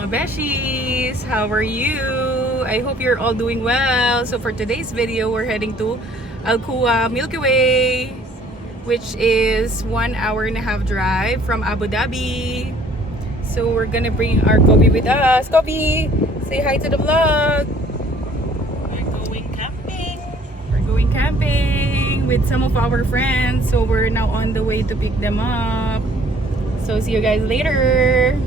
mga beshies! How are you? I hope you're all doing well. So for today's video, we're heading to Alcua Milky Way, which is 1.5 hour drive from Abu Dhabi. So we're gonna bring our Kobe with us. Kobe, say hi to the vlog. We're going camping. We're going camping with some of our friends. So we're now on the way to pick them up. So see you guys later.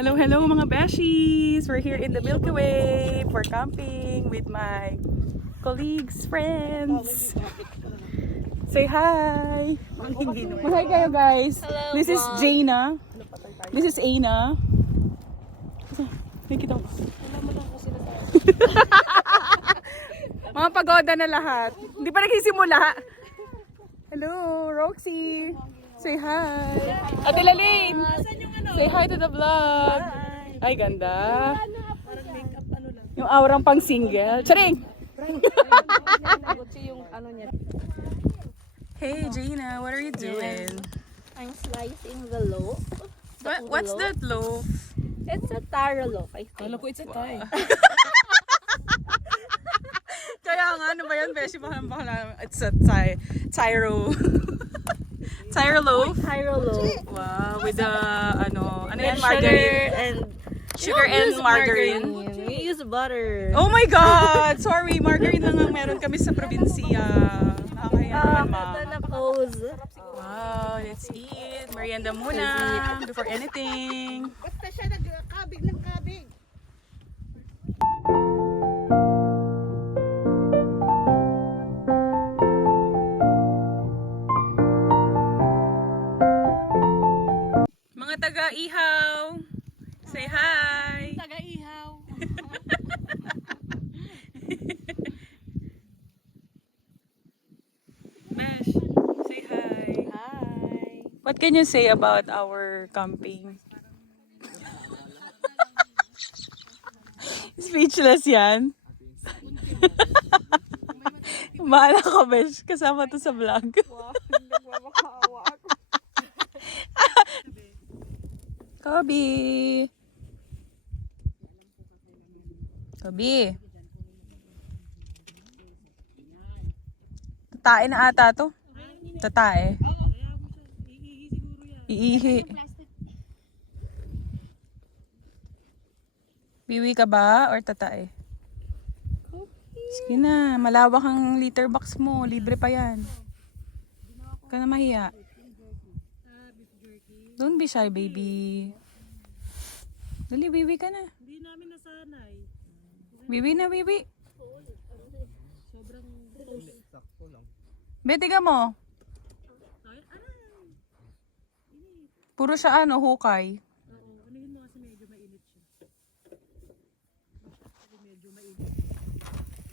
Hello, hello mga beshies! We're here in the Milky Way for camping with my colleagues, friends. Say hi! Mag-hi kayo guys! Hello, This is vlog. Jaina. This is Aina. Nakikita mo. Mga pagoda na lahat. Hindi pa nagsisimula. Hello, Roxy. Say hi. Ate Laline. Say hi to the vlog. Ay, ganda. Yung aurang pang single. Charing! Hey, Jaina. What are you doing? I'm slicing the loaf. What's that loaf? It's a taro loaf, I think. Kala ko it's a Thai. Kaya nga, ano ba yan, Beshi? Baka it's a Tyro. Tyro loaf? Taro loaf. Wow, with the, ano yan, With margarine. Sugar and Sugar and margarine. We use butter. Oh my God! Sorry, margarine lang ang meron kami sa probinsya. Nakakahiya naman, ma. Ito na pose. Wow, let's eat. Merienda muna before anything. Basta siya nagkabig ng kabig. Mga taga-ihaw, say hi! Taga-ihaw. Mesh, say hi! Hi. What can you say about our camping? Speechless yan. Bahala ka, Besh. Kasama to sa vlog. Kobe! Kobe! Tatae na ata to. Tatae. Iihi. Biwi ka ba or tatae? Sige na, malawak ang litter box mo. Libre pa yan. Huwag ka na mahiya. Don't be shy, baby. Dali, biwi ka na. Hindi namin nasanay. Biwi na, biwi. Bete ka mo. Puro siya hukay.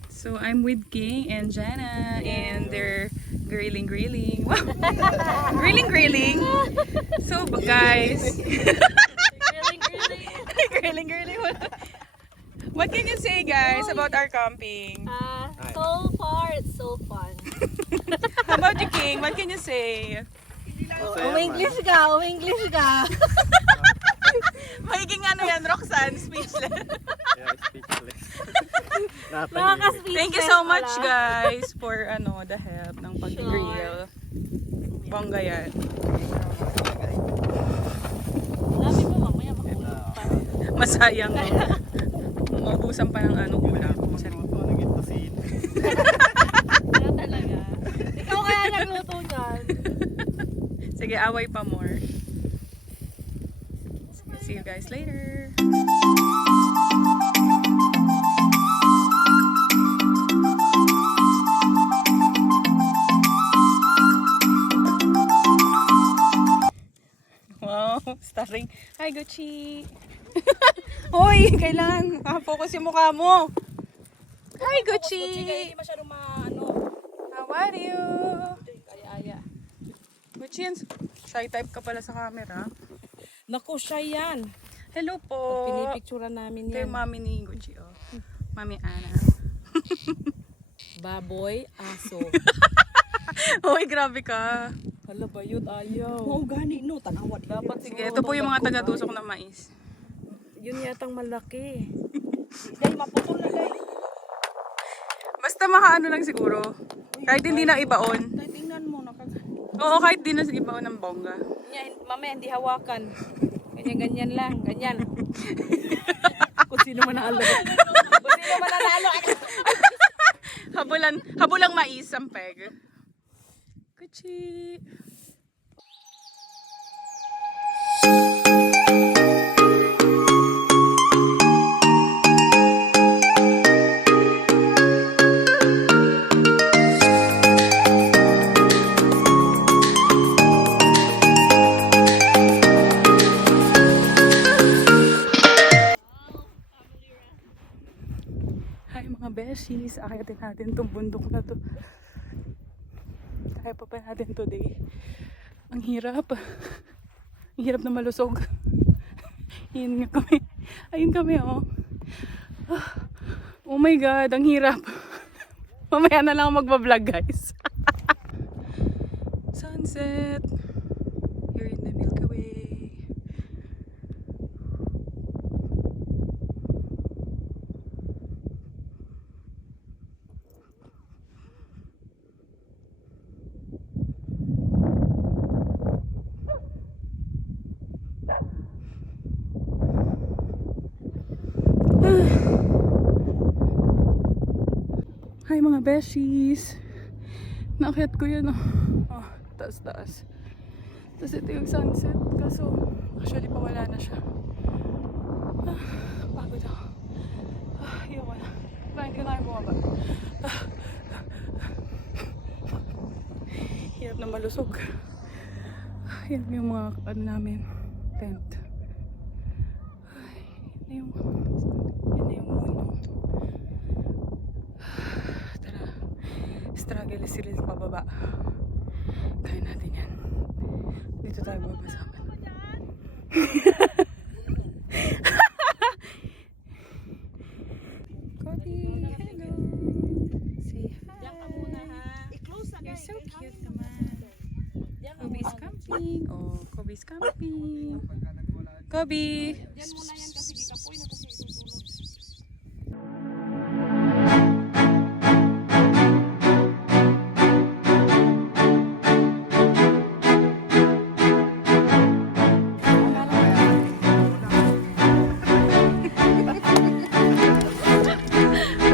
So I'm with King and Jana and they're grilling. Wow. grilling. So guys, grilling. What can you say guys about our camping? So far, it's so fun. How about you, King? What can you say? English ka. Magiging yan, Roxanne, speechless. Yeah, speechless. Thank you so much guys for the help ng pag-grill. Bongga yan. Sabi mo mamaya makulog pa. Masayang. Maubusan pa ng ulam. Kaya talaga. Ikaw kaya nagluto niyan. Sige, away pa more. See you guys later. Wow, starring. Hi, Gucci. Hoy, kailangan focus yung mukha mo. Hi, Gucci. Hindi masyadong How are you? kaya-aya. Gucci, shy type ka pala sa camera. Naku, siya yan. Hello po. Pinipicturean namin Kay yan. mami ni Gucci, oh. Mami Ana. Baboy, aso. Hoy, grabe ka. Hala ba yun? Ayaw. Oo, gani no, tanawat. Dapat Sige, ito po yung mga taga-tusok ng mais. Yun yatang malaki. Dahil maputol na dahil. Basta makaano lang siguro. Kahit hindi na ibaon. Dahil tingnan mo, Oo, kahit di na ibaon ng bongga. Mamaya, hindi hawakan. Ganyan lang. Ganyan. Kung sino manalo. Habulang mais ang peg. Gucci. beshies, akitin natin itong bundok na to. Kaya pa pa natin today. Ang hirap. Ang hirap na malusog. Ayun nga kami. Ayun kami, oh. Oh my God, ang hirap. Mamaya na lang magbablog, guys. Sunset. Here in the Milky Way. Hi mga beshies. Nakit ko yun, oh. Oh, taas. Tapos ito yung sunset. Kaso, actually pawala na siya. Pagod ako. Ayoko na. Hindi ko na kaya bumaba. Hirap na malusog. Yan yung mga ano namin. Tent. Yan na yung moon. Tara. Struggle sila sa pababa. Kaya natin yan. Dito tayo babasama. Kobe, hello. Say hi. You're so cute naman. Kobe's camping. Oh, Kobe's camping. Kobe. Yan muna yan kasi di ka po na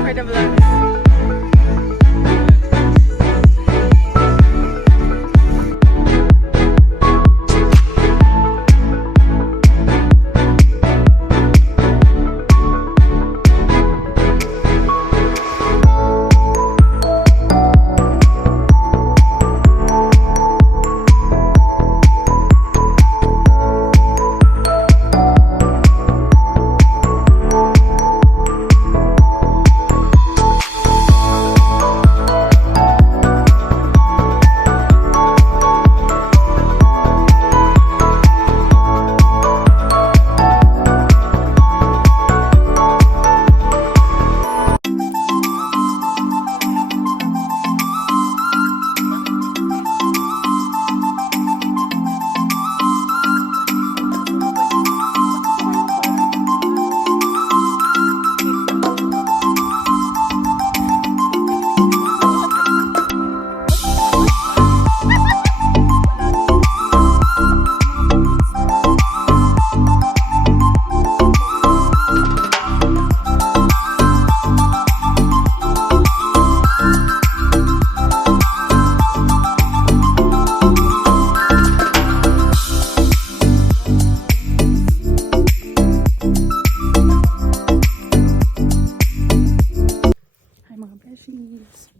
For the vlog.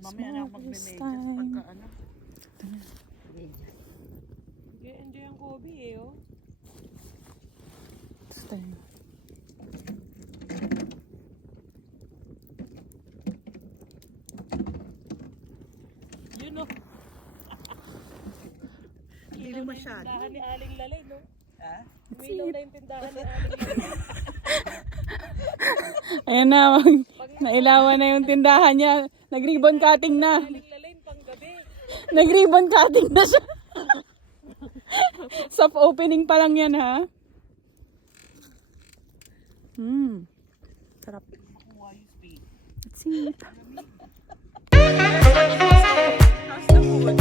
mamaya na ako magme-medyas pagka ano. Enjoy ang Kobe eh, oh. Yun, oh. Hindi masyado. Tindahan ni Aling Lalay, no? Ha? Umilaw na yung tindahan ni Aling Lalay. Ayan na, nailawan na yung tindahan niya. Nag-ribbon cutting na. Aling Lalay, panggabi. Nag-ribbon cutting na siya. Soft opening pa lang yan, ha? Sarap. Let's see. How's the food?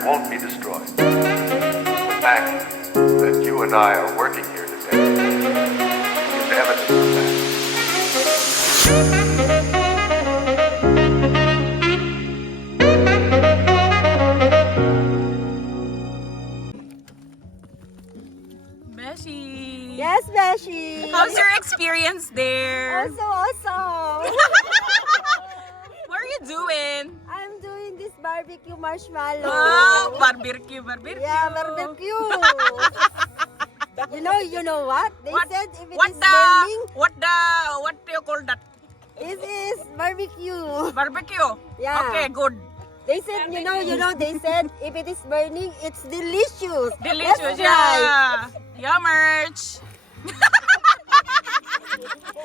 planet won't be destroyed. The fact that you and I are working here today is evidence of that. Beshi! Yes, Beshi! How's your experience there? Awesome! What are you doing? I'm doing this barbecue marshmallow. Oh, barbecue. Yeah, barbecue. you know what? They said if it is burning, what do you call that? it is barbecue. Barbecue? Yeah. Okay, good. They said, they said if it is burning, it's delicious. Delicious, Let's try. yeah. Yummers.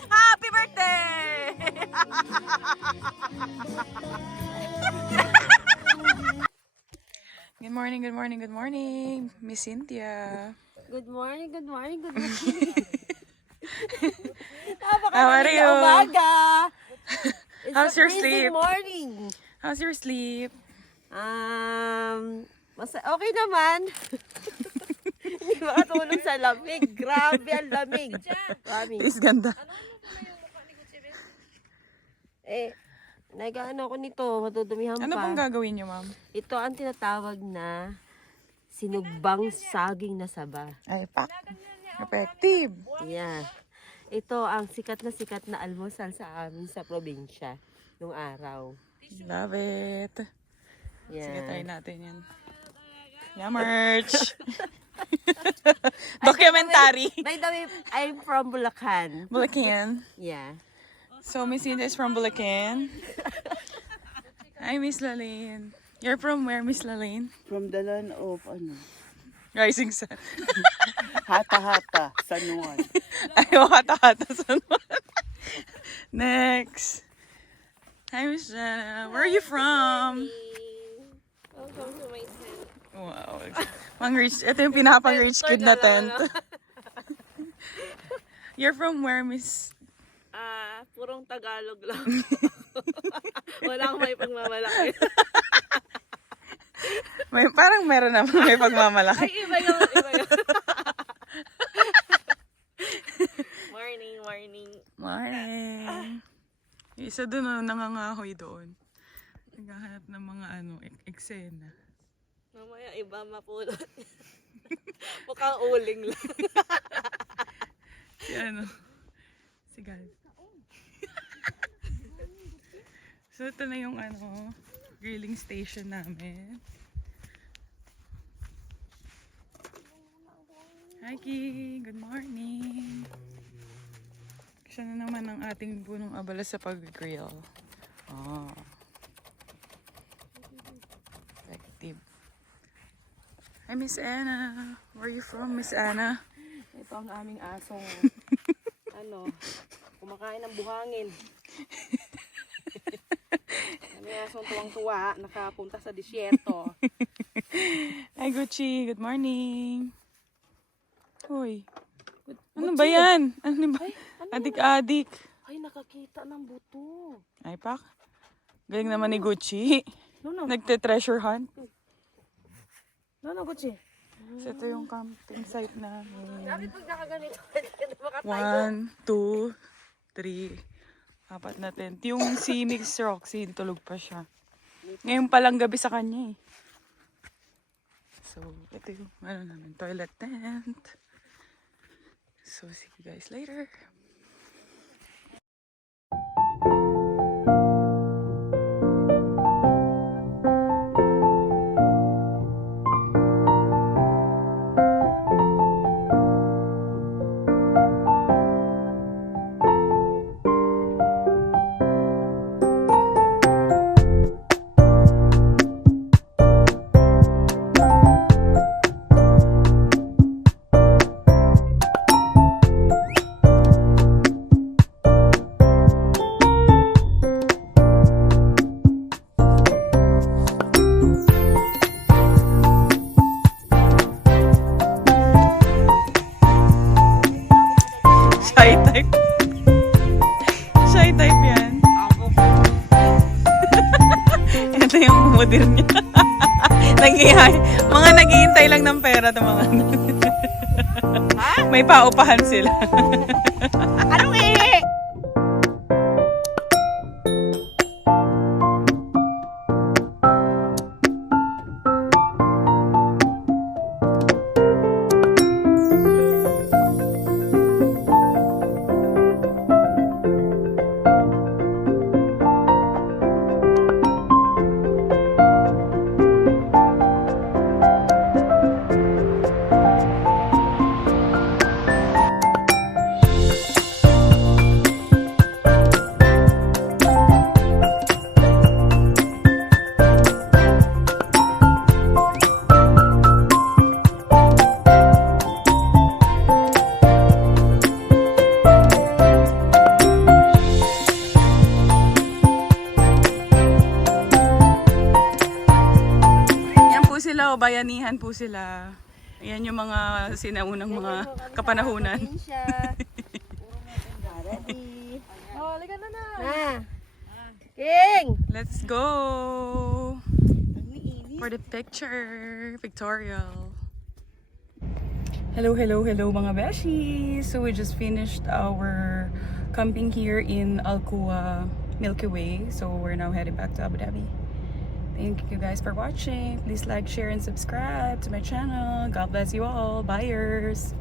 Happy birthday! Good morning, Miss Cynthia. Good morning. How are you? Umaga. It's How's a your busy sleep? morning. How's your sleep? Okay naman. Hindi makatulog sa lamig. Grabe ang lamig. Promise. Ganda. Nag-ano ko nito, matudumihan Ano pa. pong gagawin niyo, ma'am? Ito ang tinatawag na sinugbang saging na saba. Ay, pak. Effective. Yeah. Ito ang sikat na almusal sa amin sa probinsya nung araw. Love it. Yeah. Sige, try natin yan. Yummers. Documentary. By the way, I'm from Bulacan. Bulacan. Yeah. So, Miss Cindy is from Bulacan. Hi, Miss Lalaine. You're from where, Miss Lalaine? From the land of, Rising Sun. Hata-Hata, San Juan. Ayaw hata-hata sa naman. Next. Hi, Miss Jana. Where are you from? Welcome to my tent. Wow. Pang-rich. Ito yung pinaka-pang-rich kid na tent. You're from where, Miss? Purong Tagalog lang. Wala akong may pagmamalaki. Parang meron naman may pagmamalaki. Ay, iba yun. Morning. Morning. Yung isa doon, nangangahoy doon. Naghahanap ng mga eksena. Mamaya iba mapulot. Mukhang uling lang. Si Gal. So, ito na yung grilling station namin. Hi, Ki. Good morning. Siya na naman ang ating punong abala sa pag-grill. Oh. Effective. Hi, Miss Anna. Where are you from, Miss Anna? Ito ang aming asong kumakain ng buhangin. May asong tuwang-tuwa, nakapunta sa disyerto. Hi, Gucci. Good morning. Hoy. Ano ba yan? Ano ba? Adik-adik. Ay, nakakita ng buto. Ay, pak. Galing naman ni Gucci. No. Nagte-treasure hunt. No, Gucci. So, ito yung camping site namin. Dapat pag nakaganito, 1, 2, 3, 4 na tent. Yung si Mix Roxy, tulog pa siya. Ngayon palang gabi sa kanya eh. So, ito yung namin, toilet tent. So, see you guys later. Shy type yan. Ito yung modir niya. mga naghihintay lang ng pera to mga. May paupahan sila. Anong ihi? Sila o bayanihan po sila. Ayan yung mga sinaunang mga kapanahunan. Oh, liga na. King! Let's go for the pictorial. Hello mga beshi. So we just finished our camping here in Alcua Milky Way. So we're now heading back to Abu Dhabi. Thank you guys for watching. Please like, share, and subscribe to my channel. God bless you all. Buyers.